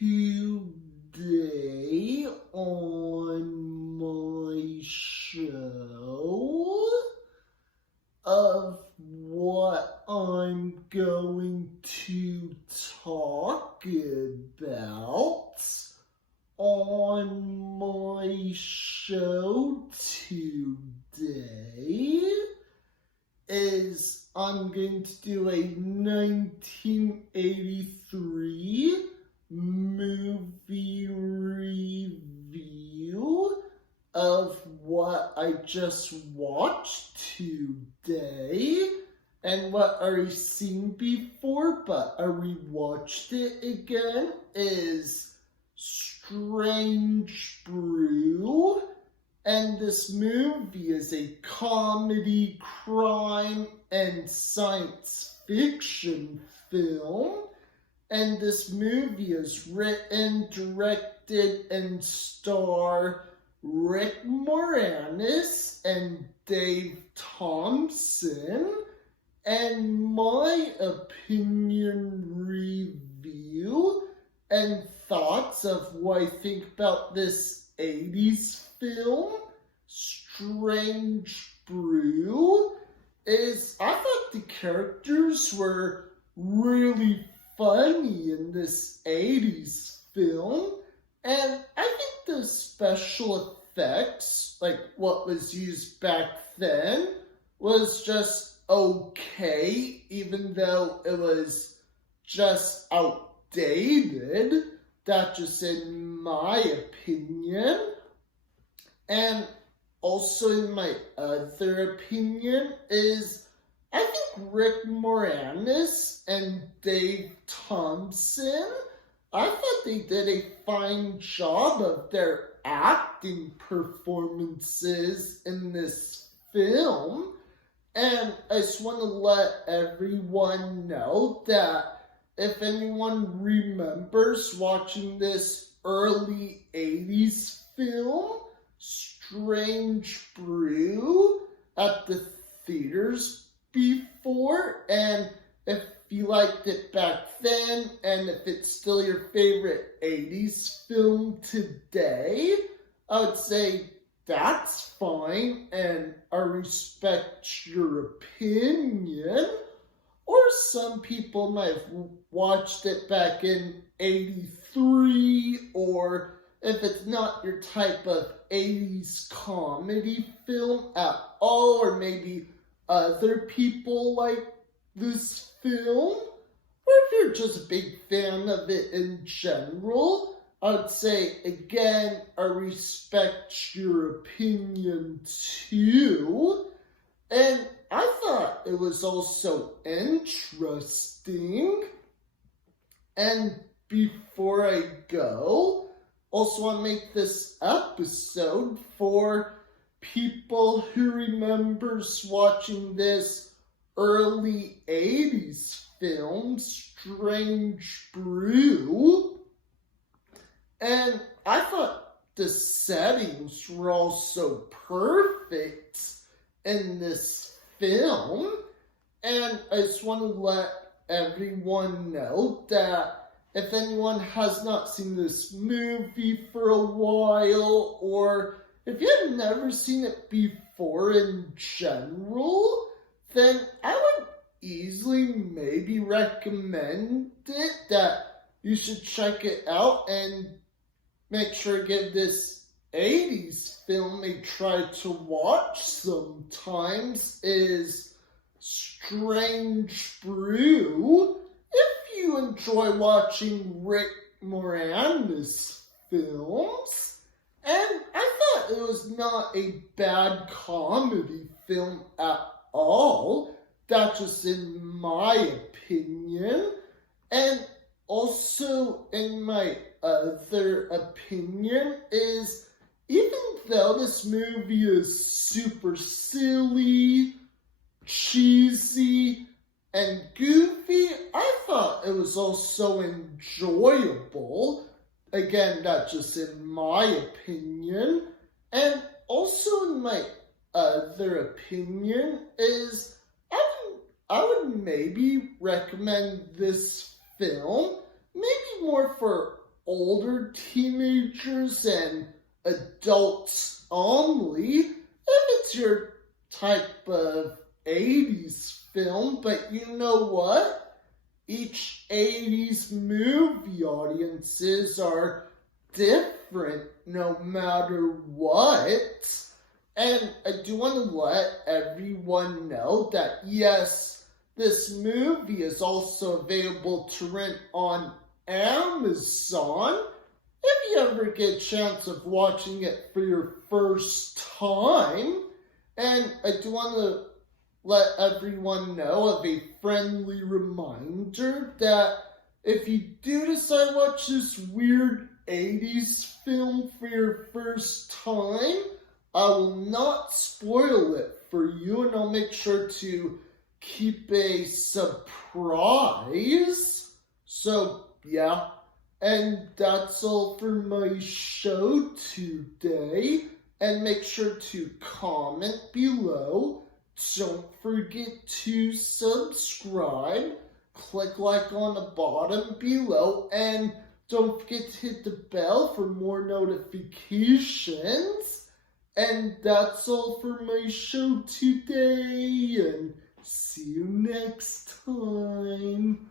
Today on my show of what I'm going to talk about on my show today is I'm going to do a 1983 movie review of what I just watched today and what I already seen before, but I rewatched it again, is Strange Brew. And this movie is a comedy, crime, and science fiction film. And this movie is written, directed, and star Rick Moranis and Dave Thompson. And my opinion review and thoughts of what I think about this 80s film, Strange Brew, is I thought the characters were really funny in this 80s film, and I think the special effects, like what was used back then, was just okay, even though it was just outdated. That's just in my opinion. And also in my other opinion is I think Rick Moranis and Dave Thompson, I thought they did a fine job of their acting performances in this film. And I just want to let everyone know that if anyone remembers watching this early 80s film, Strange Brew, at the theaters before, and if you liked it back then, and if it's still your favorite 80s film today, I would say that's fine, and I respect your opinion. Or some people might have watched it back in 83, or if it's not your type of 80s comedy film at all, or maybe other people like this film, or if you're just a big fan of it in general, I'd say, again, I respect your opinion too. And I thought it was also interesting. And before I go, also want to make this episode for people who remembers watching this early 80s film, Strange Brew. And I thought the settings were also perfect in this film. And I just want to let everyone know that if anyone has not seen this movie for a while, or if you have never seen it before in general, then I would easily maybe recommend it that you should check it out and make sure to give this 80s film a try to watch sometimes, is Strange Brew. If you enjoy watching Rick Moranis films, and I thought it was not a bad comedy film at all, that's just in my opinion. And also in my other opinion is, even though this movie is super silly, cheesy, and goofy, I thought it was also enjoyable. Again, that's just in my opinion. And also in my other opinion is I would maybe recommend this film maybe more for older teenagers and adults only, if it's your type of 80s film. But you know what? Each 80s movie audiences are different no matter what. And I do want to let everyone know that yes, this movie is also available to rent on Amazon. If you ever get a chance of watching it for your first time. And I do want to let everyone know of a friendly reminder that if you do decide to watch this weird 80s film for your first time, I will not spoil it for you, and I'll make sure to keep a surprise. So, yeah. And that's all for my show today. And make sure to comment below. Don't forget to subscribe. Click like on the bottom below. And don't forget to hit the bell for more notifications. And that's all for my show today. And see you next time.